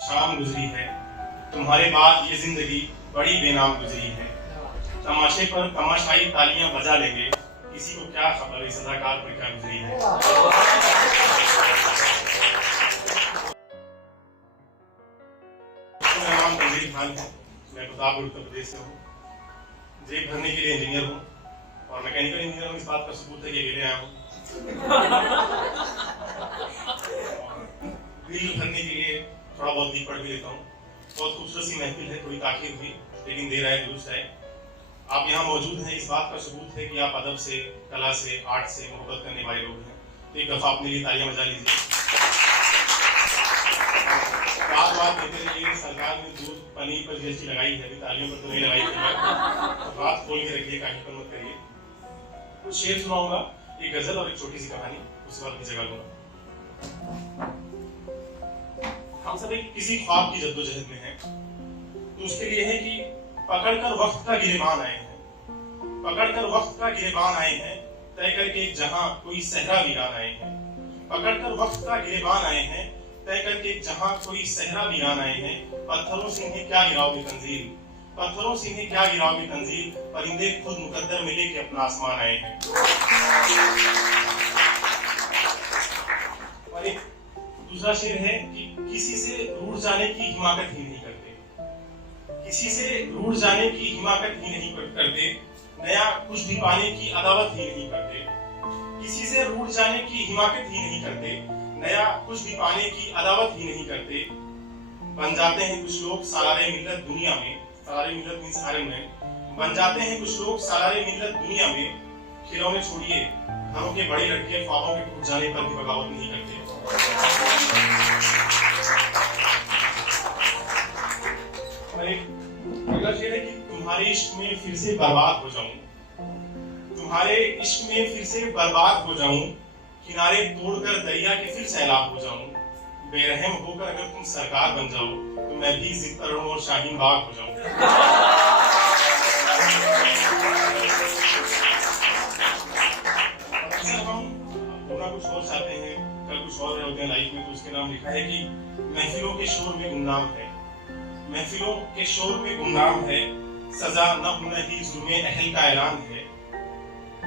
शाम गुजरी है, तुम्हारे बाद ये जिंदगी बड़ी बेनाम गुजरी है। तमाशे पर तमाशाई तालियां बजा लेंगे, किसी को क्या खबर इस अदाकार पर क्या गुजरी है। मेरा नाम तंजीर खान है, मैं प्रतापगढ़ उत्तर प्रदेश से हूँ। जेब भरने के लिए इंजीनियर हूँ और मैकेनिकल इंजीनियर हूँ। इस बात का सबूत है कि अकेले आया हूँ। बिल भरने के लिए थोड़ा बहुत भी पढ़ भी लेता हूँ। बहुत खूबसूरत सी महफिल है, थोड़ी ताखीर हुई लेकिन देर आए दुरुस्त आए। आप यहाँ मौजूद हैं, इस बात का सबूत है कि आप अदब से, कला से, आर्ट से मोहब्बत करने वाले लोग हैं। तो एक दफा अपने लिए तालियां बजा लीजिए। बात कहते रहिए, सरकार ने दूध पनीर पर जीएसटी लगाई है, अभी तालियों पर तो नहीं लगाई है। तो बात खोल के रखिए, काहे पर मत करिए। कुछ शेर सुनाऊंगा, एक गजल और एक छोटी सी कहानी, उसके बाद अपनी जगह लूंगा। हम सब एक किसी ख्वाब की जद्दोजहद में हैं, तो उसके लिए है कि पकड़कर वक्त का गिरेबान आए हैं, पकड़कर वक्त का गिरेबान आए हैं, तय करके एक जहां कोई सहरा वीरान आए हैं। पकड़कर वक्त का गिरेबान आए हैं, तय करके एक जहां कोई सहरा वीरान आए हैं। पत्थरों से इन्हें क्या गिराओगे तंजील, पत्थरों से इन्हें क्या गिराओगे तंजील, परिंदे खुद मुकद्दर में लेके अपना आसमान आए हैं। और एक दूसरा शेर है कि किसी से रूठ जाने की हिमाकत ही नहीं करते, किसी से रूठ जाने की हिमाकत ही नहीं करते, नया कुछ भी पाने की अदावत ही नहीं करते। किसी से रूठ जाने की हिमाकत ही नहीं करते, नया कुछ भी पाने की अदावत ही नहीं करते। बन जाते हैं कुछ लोग सालारे मिल्लत दुनिया में, सालारे मिल्लत मींस आयरन मैन। बन जाते हैं कुछ लोग सालारे मिल्लत दुनिया में, खिलौने छोड़िए घरों के बड़े लड़के ख्वाबों के टूट जाने पर भी बगावत नहीं करते। अगला शेर है कि तुम्हारे इश्क में फिर से बर्बाद हो जाऊं, तुम्हारे इश्क में फिर से बर्बाद हो जाऊं, किनारे तोड़कर दरिया के फिर सैलाब हो जाऊं। बेरहम होकर अगर तुम सरकार बन जाओ, तो मैं भी जिद तरुण और शाहीन बाग हो जाऊं। कुछ और चाहते हैं, कल कुछ और होते हैं लाइफ में, तो उसके नाम लिखा है कि महफिलों के शोर में गुमनाम है, महफिलों के शोर में गुमनाम है, सजा न होना ही जुर्मे अहल का ऐलान है।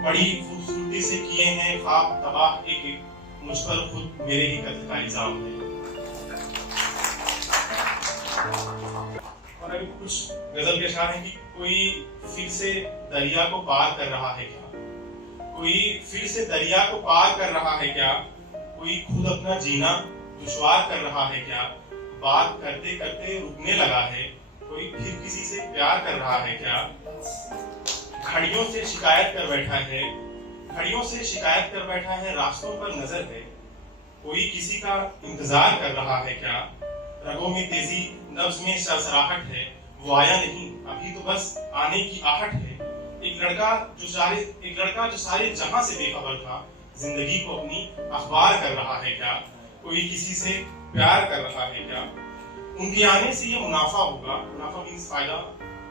बड़ी खूबसूरती से किए हैं ख्वाब तबाह एक एक, मुझ पर खुद मेरे ही कत्ल का इल्जाम है। और अभी कुछ गजल के अशआर हैं कि कोई फिर से दरिया को पार कर रहा है क्या, कोई फिर से दरिया को पार कर रहा है क्या, कोई खुद अपना जीना दुश्वार कर रहा है क्या, बात करते करते रुकने लगा है, कोई फिर किसी से प्यार कर रहा है क्या। घड़ियों से शिकायत कर बैठा है, घड़ियों से शिकायत कर बैठा है, रास्तों पर नजर है, कोई किसी का इंतजार कर रहा है क्या। रगों में तेजी नब्ज में सरसराहट है, वो आया नहीं अभी तो बस आने की आहट है। एक लड़का जो सारे जहां से बेखबर था, जिंदगी को अपनी अखबार कर रहा है क्या, कोई किसी से प्यार कर रहा है क्या। उनके आने से ये मुनाफा होगा, मुनाफा मींस फायदा,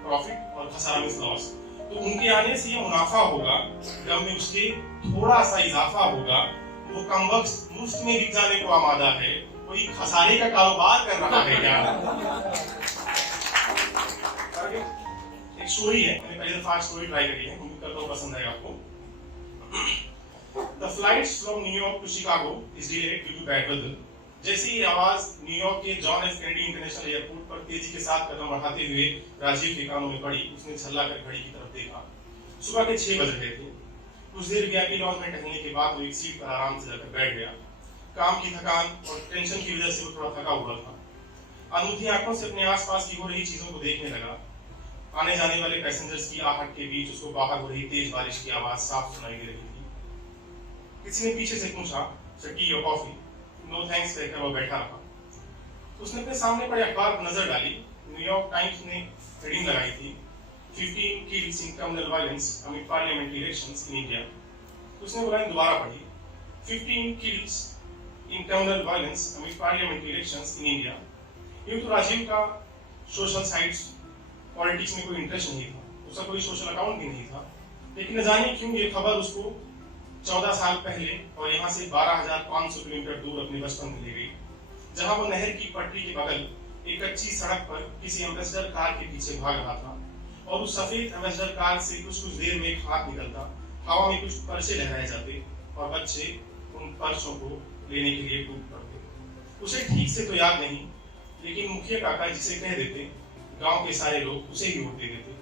प्रॉफिट, और खसारा मींस लॉस। तो उनके आने से ये मुनाफा होगा, गम में उसके थोड़ा सा इजाफा होगा। वो कमबख्त मुफ्त में बिक जाने को आमादा है, कोई खसारे का कारोबार कर रहा है क्या। एक स्टोरी है, मैंने पहले दफा स्टोरी ट्राई करी है, उम्मीद करता हूँ पसंद आएगा आपको। The flights from New York to Chicago is delayed due to bad weather. जैसे ही आवाज न्यूयॉर्क के John F Kennedy international airport पर तेजी के साथ कदम बढ़ाते हुए राजीव के कानों में पड़ी, उसने छल्ला कर घड़ी की तरफ देखा। सुबह के 6 बज रहे थे। कुछ देर वीआईपी लॉन्ज में टहलने के बाद वो एक सीट पर आराम से जाकर बैठ गया। काम की थकान और टेंशन की वजह से वो थोड़ा थका हुआ था। अनूठी आंखों से अपने आसपास की हो रही चीजों को देखने लगा। आने जाने वाले पैसेंजर्स की आहट के बीच उसको बाहर हो रही तेज बारिश की आवाज साफ सुनाई दे रही थी। किसी ने पीछे से पूछा, सर टी और कॉफी? नो थैंक्स कहकर वो बैठा रहा। उसने अपने सामने पड़े अखबार पर नजर डाली। न्यूयॉर्क टाइम्स ने हेडिंग लगाई थी, 15 kills in communal violence amid parliamentary elections in India। उसने वो लाइन दोबारा पढ़ी, 15 kills in communal violence amid parliamentary elections in India। यूं तो राजीव का सोशल साइट्स, पॉलिटिक्स में कोई इंटरेस्ट नहीं था, उसका कोई सोशल अकाउंट भी नहीं था, लेकिन न जाने क्यों ये खबर उसको 14 साल पहले और यहाँ से 12,500 किलोमीटर दूर अपने बचपन में ले गई, जहाँ वो नहर की पटरी के बगल एक कच्ची सड़क पर किसी एम्बेसडर कार के पीछे भाग रहा था और उस सफेद एम्बेसडर कार से कुछ कुछ देर में एक हाथ निकलता, हवा में कुछ पर्चे लहराए जाते और बच्चे उन पर्चों को लेने के लिए टूट पड़ते। उसे ठीक से तो याद नहीं, लेकिन मुखिया काका जिसे कह देते, गांव के सारे लोग उसे ही वोट दे देते।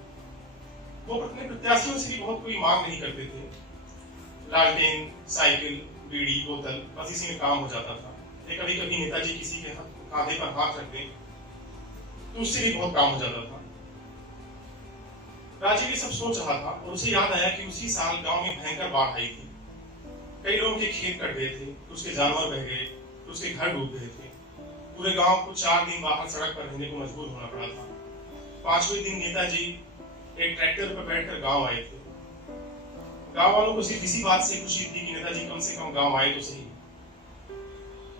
वो अपने प्रत्याशियों से भी बहुत कोई मांग नहीं करते थे। लालटेन, साइकिल, बीड़ी, बोतल, बस इसी में काम हो जाता था। कभी कभी नेताजी किसी के कांधे पर हाथ रख दें तो उससे भी बहुत काम हो जाता था। राजीव ये सब सोच रहा था और उसे याद आया कि उसी साल गांव में भयंकर बाढ़ आई थी। कई लोगों के खेत कट गए थे, कुछ के जानवर बह गए, कुछ के घर डूब गए थे। पूरे गांव को 4 दिन बाहर सड़क पर रहने को मजबूर होना पड़ा था। 5वें दिन नेताजी एक ट्रैक्टर पर बैठकर गांव आए थे। गांव वालों को सिर्फ इसी बात से खुशी थी कि नेताजी कम से कम गांव आए तो सही।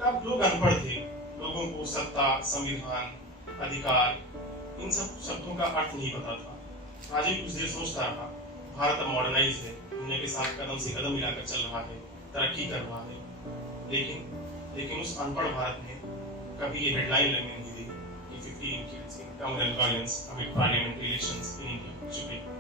तब लोग अनपढ़ थे, लोगों को सत्ता, संविधान, अधिकार, इन सब शब्दों का अर्थ नहीं पता था। राजीव कुछ देर सोचता रहा। भारत अब मॉडर्नाइज है, दुनिया के साथ कदम से कदम मिलाकर चल रहा है, तरक्की कर रहा है। लेकिन उस अनपढ़ भारत ने कभी ये हेडलाइन लगने नहीं दी कि 15 kids in town and violence amid parliamentary elections in India. शुक्रिया।